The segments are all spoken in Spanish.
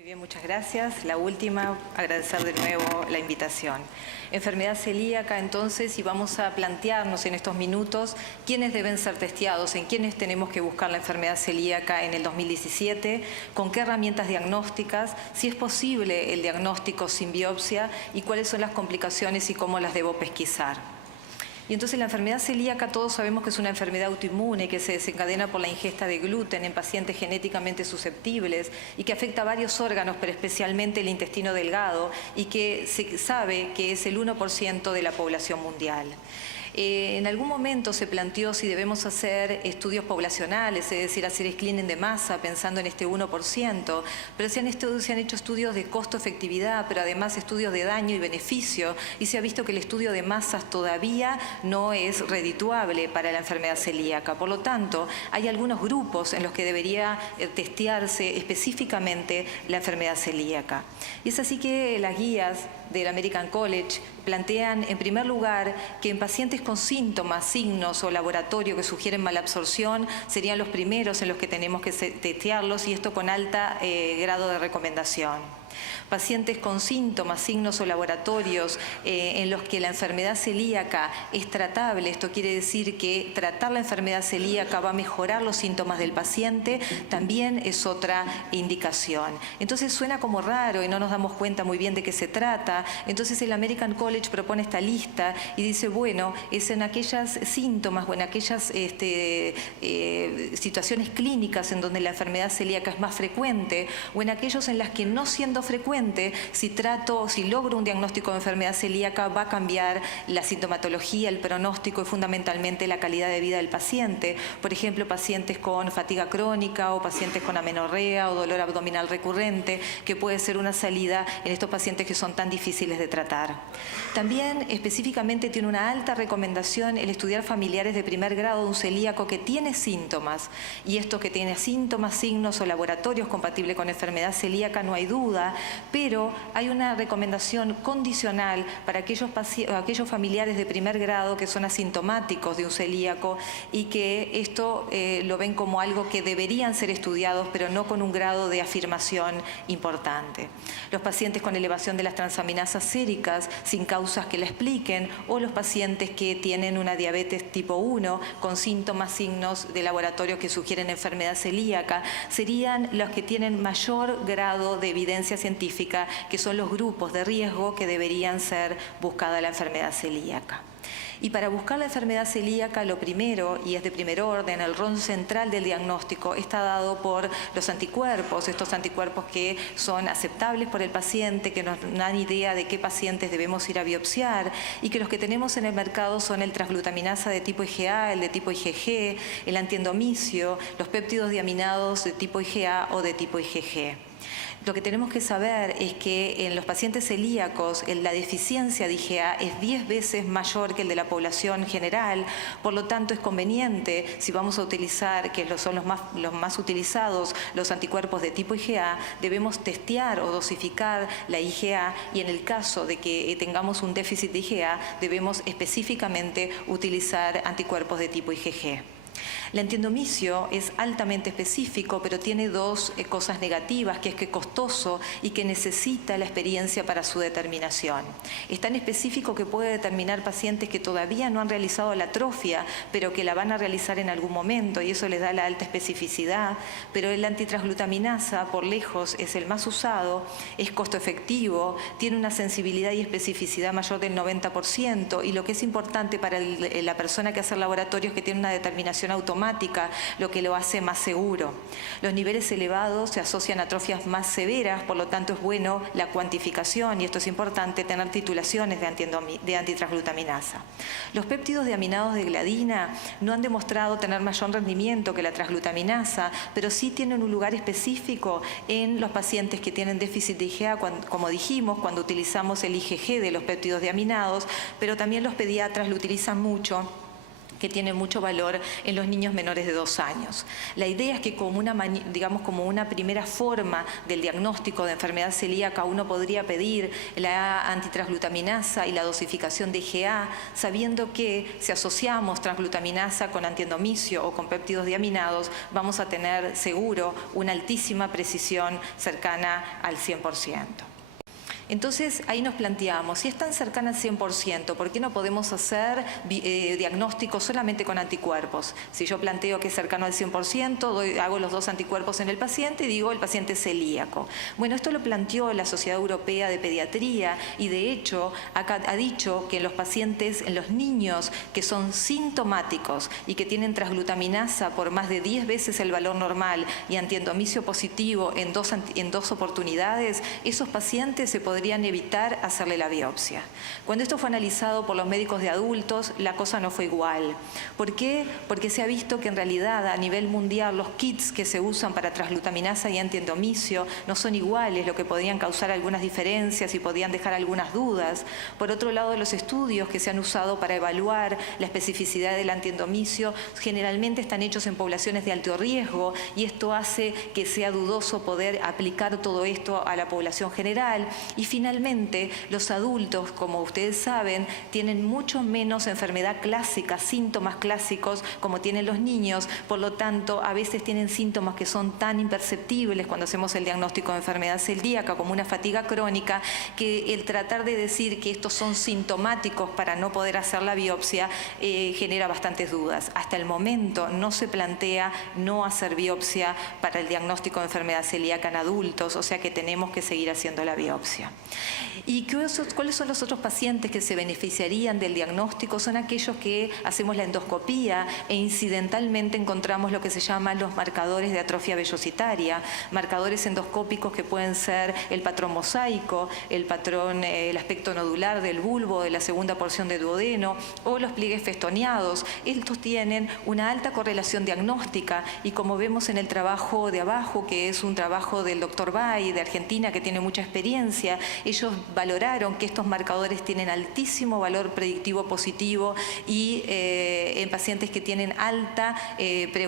Muy bien, muchas gracias. La última, agradecer de nuevo la invitación. Enfermedad celíaca, entonces, y vamos a plantearnos en estos minutos quiénes deben ser testeados, en quiénes tenemos que buscar la enfermedad celíaca en el 2017, con qué herramientas diagnósticas, si es posible el diagnóstico sin biopsia y cuáles son las complicaciones y cómo las debo pesquisar. Y entonces la enfermedad celíaca todos sabemos que es una enfermedad autoinmune que se desencadena por la ingesta de gluten en pacientes genéticamente susceptibles y que afecta a varios órganos, pero especialmente el intestino delgado, y que se sabe que es el 1% de la población mundial. En algún momento se planteó si debemos hacer estudios poblacionales, es decir, hacer screening de masa pensando en este 1%, pero se han hecho estudios de costo-efectividad, pero además estudios de daño y beneficio, y se ha visto que el estudio de masas todavía no es redituable para la enfermedad celíaca. Por lo tanto, hay algunos grupos en los que debería testearse específicamente la enfermedad celíaca. Y es así que las guías del American College plantean, en primer lugar, que en pacientes con síntomas, signos o laboratorio que sugieren malabsorción serían los primeros en los que tenemos que testearlos, y esto con alta grado de recomendación. Pacientes con síntomas, signos o laboratorios en los que la enfermedad celíaca es tratable, esto quiere decir que tratar la enfermedad celíaca va a mejorar los síntomas del paciente, también es otra indicación. Entonces suena como raro y no nos damos cuenta muy bien de qué se trata. Entonces el American College propone esta lista y dice, bueno, es en aquellas síntomas o en aquellas situaciones clínicas en donde la enfermedad celíaca es más frecuente, o en aquellos en las que, no siendo frecuente, si logro un diagnóstico de enfermedad celíaca, va a cambiar la sintomatología, el pronóstico y fundamentalmente la calidad de vida del paciente. Por ejemplo, pacientes con fatiga crónica o pacientes con amenorrea o dolor abdominal recurrente, que puede ser una salida en estos pacientes que son tan difíciles de tratar. También específicamente tiene una alta recomendación el estudiar familiares de primer grado de un celíaco que tiene síntomas, y esto que tiene síntomas, signos o laboratorios compatibles con enfermedad celíaca, no hay duda, pero hay una recomendación condicional para aquellos familiares de primer grado que son asintomáticos de un celíaco y que esto lo ven como algo que deberían ser estudiados, pero no con un grado de afirmación importante. Los pacientes con elevación de las transaminasas séricas sin causas que la expliquen, o los pacientes que tienen una diabetes tipo 1 con síntomas, signos de laboratorio que sugieren enfermedad celíaca, serían los que tienen mayor grado de evidencia científica, que son los grupos de riesgo que deberían ser buscada la enfermedad celíaca. Y para buscar la enfermedad celíaca, lo primero, y es de primer orden, el rol central del diagnóstico está dado por los anticuerpos, estos anticuerpos que son aceptables por el paciente, que nos dan idea de qué pacientes debemos ir a biopsiar, y que los que tenemos en el mercado son el transglutaminasa de tipo IgA, el de tipo IgG, el antiendomicio, los péptidos diaminados de tipo IgA o de tipo IgG. Lo que tenemos que saber es que en los pacientes celíacos la deficiencia de IgA es 10 veces mayor que el de la población general, por lo tanto es conveniente, si vamos a utilizar, que son los más utilizados, los anticuerpos de tipo IgA, debemos testear o dosificar la IgA, y en el caso de que tengamos un déficit de IgA, debemos específicamente utilizar anticuerpos de tipo IgG. El antiendomicio es altamente específico, pero tiene dos cosas negativas, que es que es costoso y que necesita la experiencia para su determinación. Es tan específico que puede determinar pacientes que todavía no han realizado la atrofia, pero que la van a realizar en algún momento, y eso les da la alta especificidad. Pero el antitransglutaminasa, por lejos, es el más usado, es costo efectivo, tiene una sensibilidad y especificidad mayor del 90%, y lo que es importante para la persona que hace el laboratorio es que tiene una determinación automática, lo que lo hace más seguro. Los niveles elevados se asocian a atrofias más severas, por lo tanto es bueno la cuantificación, y esto es importante, tener titulaciones de antitransglutaminasa. Los péptidos diaminados de gliadina no han demostrado tener mayor rendimiento que la transglutaminasa, pero sí tienen un lugar específico en los pacientes que tienen déficit de IgA, como dijimos, cuando utilizamos el IgG de los péptidos diaminados, pero también los pediatras lo utilizan mucho que tiene mucho valor en los niños menores de 2 años. La idea es que como una primera forma del diagnóstico de enfermedad celíaca uno podría pedir la antitransglutaminasa y la dosificación de IgA, sabiendo que si asociamos transglutaminasa con antiendomicio o con péptidos diaminados, vamos a tener seguro una altísima precisión cercana al 100%. Entonces, ahí nos planteamos, si es tan cercana al 100%, ¿por qué no podemos hacer diagnósticos solamente con anticuerpos? Si yo planteo que es cercano al 100%, hago los 2 anticuerpos en el paciente y digo el paciente es celíaco. Bueno, esto lo planteó la Sociedad Europea de Pediatría y de hecho ha dicho que en los pacientes, en los niños que son sintomáticos y que tienen transglutaminasa por más de 10 veces el valor normal y antiendomicio positivo en dos oportunidades, esos pacientes se podrían evitar hacerle la biopsia. Cuando esto fue analizado por los médicos de adultos, la cosa no fue igual. ¿Por qué? Porque se ha visto que en realidad a nivel mundial los kits que se usan para transglutaminasa y antiendomicio no son iguales, lo que podían causar algunas diferencias y podían dejar algunas dudas. Por otro lado, los estudios que se han usado para evaluar la especificidad del antiendomicio generalmente están hechos en poblaciones de alto riesgo y esto hace que sea dudoso poder aplicar todo esto a la población general. Y finalmente, los adultos, como ustedes saben, tienen mucho menos enfermedad clásica, síntomas clásicos como tienen los niños, por lo tanto, a veces tienen síntomas que son tan imperceptibles cuando hacemos el diagnóstico de enfermedad celíaca como una fatiga crónica, que el tratar de decir que estos son sintomáticos para no poder hacer la biopsia genera bastantes dudas. Hasta el momento no se plantea no hacer biopsia para el diagnóstico de enfermedad celíaca en adultos, o sea que tenemos que seguir haciendo la biopsia. ¿Y cuáles son los otros pacientes que se beneficiarían del diagnóstico? Son aquellos que hacemos la endoscopía e incidentalmente encontramos lo que se llaman los marcadores de atrofia vellositaria, marcadores endoscópicos que pueden ser el patrón mosaico, el aspecto nodular del bulbo, de la segunda porción de duodeno o los pliegues festoneados. Estos tienen una alta correlación diagnóstica y como vemos en el trabajo de abajo, que es un trabajo del doctor Bay de Argentina que tiene mucha experiencia, ellos valoraron que estos marcadores tienen altísimo valor predictivo positivo y en pacientes que tienen alta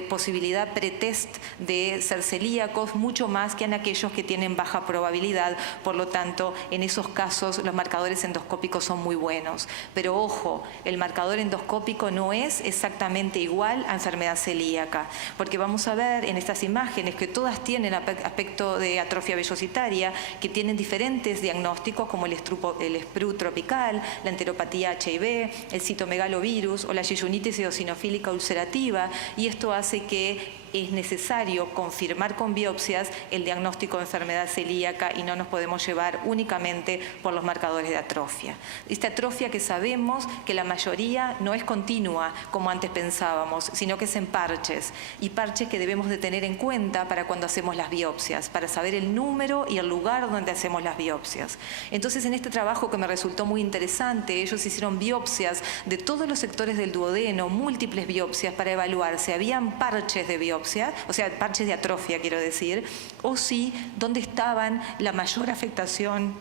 posibilidad pretest de ser celíacos, mucho más que en aquellos que tienen baja probabilidad. Por lo tanto, en esos casos los marcadores endoscópicos son muy buenos. Pero ojo, el marcador endoscópico no es exactamente igual a enfermedad celíaca, porque vamos a ver en estas imágenes que todas tienen aspecto de atrofia vellositaria, que tienen diferentes diagnósticos como el sprue tropical, la enteropatía HIV, el citomegalovirus o la yeyunitis eosinofílica ulcerativa, y esto hace que es necesario confirmar con biopsias el diagnóstico de enfermedad celíaca y no nos podemos llevar únicamente por los marcadores de atrofia. Esta atrofia que sabemos que la mayoría no es continua como antes pensábamos, sino que es en parches, y parches que debemos de tener en cuenta para cuando hacemos las biopsias, para saber el número y el lugar donde hacemos las biopsias. Entonces, en este trabajo que me resultó muy interesante, ellos hicieron biopsias de todos los sectores del duodeno, múltiples biopsias para evaluar si habían parches de biopsia, o sea, parches de atrofia quiero decir, o si dónde estaban la mayor afectación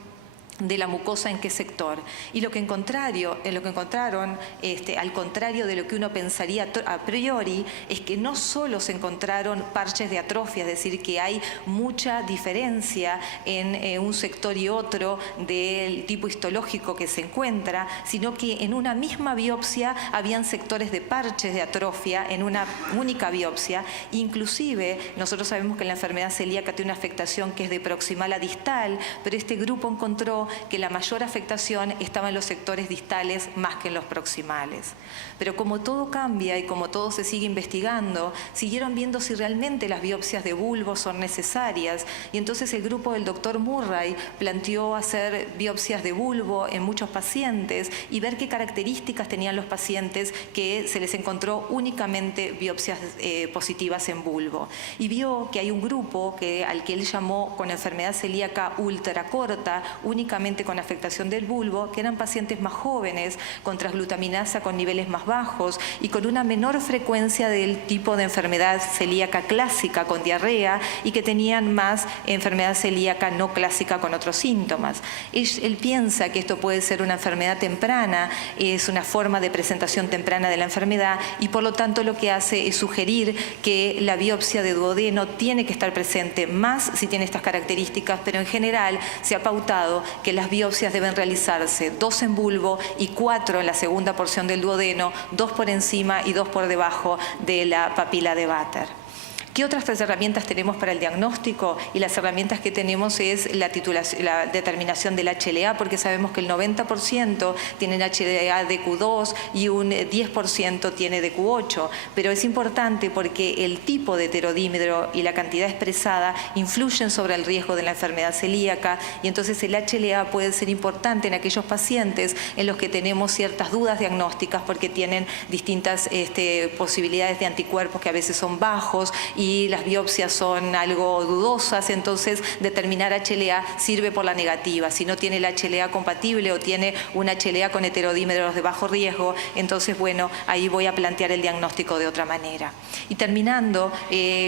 de la mucosa en qué sector. Y lo que encontraron, al contrario de lo que uno pensaría a priori, es que no solo se encontraron parches de atrofia, es decir, que hay mucha diferencia en un sector y otro del tipo histológico que se encuentra, sino que en una misma biopsia habían sectores de parches de atrofia en una única biopsia. Inclusive, nosotros sabemos que la enfermedad celíaca tiene una afectación que es de proximal a distal, pero este grupo encontró que la mayor afectación estaba en los sectores distales más que en los proximales. Pero como todo cambia y como todo se sigue investigando, siguieron viendo si realmente las biopsias de bulbo son necesarias, y entonces el grupo del doctor Murray planteó hacer biopsias de bulbo en muchos pacientes y ver qué características tenían los pacientes que se les encontró únicamente biopsias positivas en bulbo. Y vio que hay un grupo al que él llamó con enfermedad celíaca ultracorta, únicamente únicamente con afectación del bulbo, que eran pacientes más jóvenes, con transglutaminasa con niveles más bajos y con una menor frecuencia del tipo de enfermedad celíaca clásica con diarrea y que tenían más enfermedad celíaca no clásica con otros síntomas. Él piensa que esto puede ser una enfermedad temprana, es una forma de presentación temprana de la enfermedad y por lo tanto lo que hace es sugerir que la biopsia de duodeno tiene que estar presente más si tiene estas características, pero en general se ha pautado que las biopsias deben realizarse 2 en bulbo y 4 en la segunda porción del duodeno, 2 por encima y 2 por debajo de la papila de Vater. ¿Qué otras herramientas tenemos para el diagnóstico? Y las herramientas que tenemos es la determinación del HLA, porque sabemos que el 90% tienen HLA de Q2 y un 10% tiene de Q8. Pero es importante porque el tipo de heterodímero y la cantidad expresada influyen sobre el riesgo de la enfermedad celíaca y entonces el HLA puede ser importante en aquellos pacientes en los que tenemos ciertas dudas diagnósticas porque tienen distintas posibilidades de anticuerpos que a veces son bajos y las biopsias son algo dudosas, entonces determinar HLA sirve por la negativa. Si no tiene el HLA compatible o tiene un HLA con heterodímeros de bajo riesgo, entonces bueno, ahí voy a plantear el diagnóstico de otra manera. Y terminando,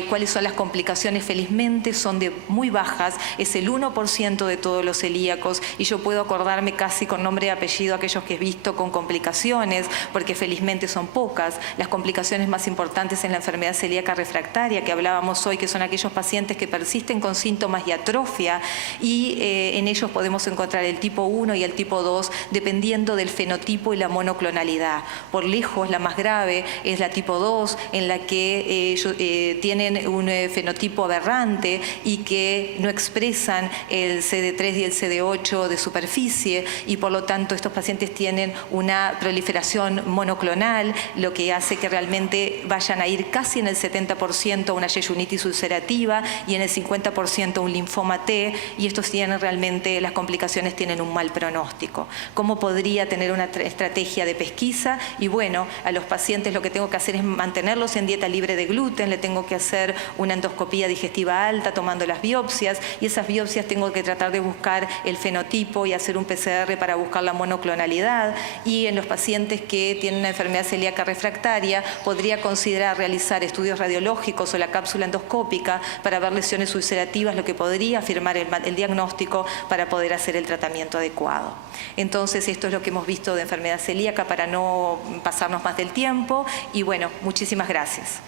¿cuáles son las complicaciones? Felizmente son muy bajas, es el 1% de todos los celíacos y yo puedo acordarme casi con nombre y apellido aquellos que he visto con complicaciones, porque felizmente son pocas. Las complicaciones más importantes en la enfermedad celíaca refractaria que hablábamos hoy, que son aquellos pacientes que persisten con síntomas y atrofia y en ellos podemos encontrar el tipo 1 y el tipo 2 dependiendo del fenotipo y la monoclonalidad. Por lejos la más grave es la tipo 2 en la que tienen un fenotipo aberrante y que no expresan el CD3 y el CD8 de superficie y por lo tanto estos pacientes tienen una proliferación monoclonal, lo que hace que realmente vayan a ir casi en el 70% una yeyunitis ulcerativa y en el 50% un linfoma T y estos tienen realmente, las complicaciones tienen un mal pronóstico. ¿Cómo podría tener una estrategia de pesquisa? Y bueno, a los pacientes lo que tengo que hacer es mantenerlos en dieta libre de gluten, le tengo que hacer una endoscopía digestiva alta tomando las biopsias y esas biopsias tengo que tratar de buscar el fenotipo y hacer un PCR para buscar la monoclonalidad y en los pacientes que tienen una enfermedad celíaca refractaria podría considerar realizar estudios radiológicos o la cápsula endoscópica para ver lesiones ulcerativas, lo que podría afirmar el diagnóstico para poder hacer el tratamiento adecuado. Entonces, esto es lo que hemos visto de enfermedad celíaca para no pasarnos más del tiempo y bueno, muchísimas gracias.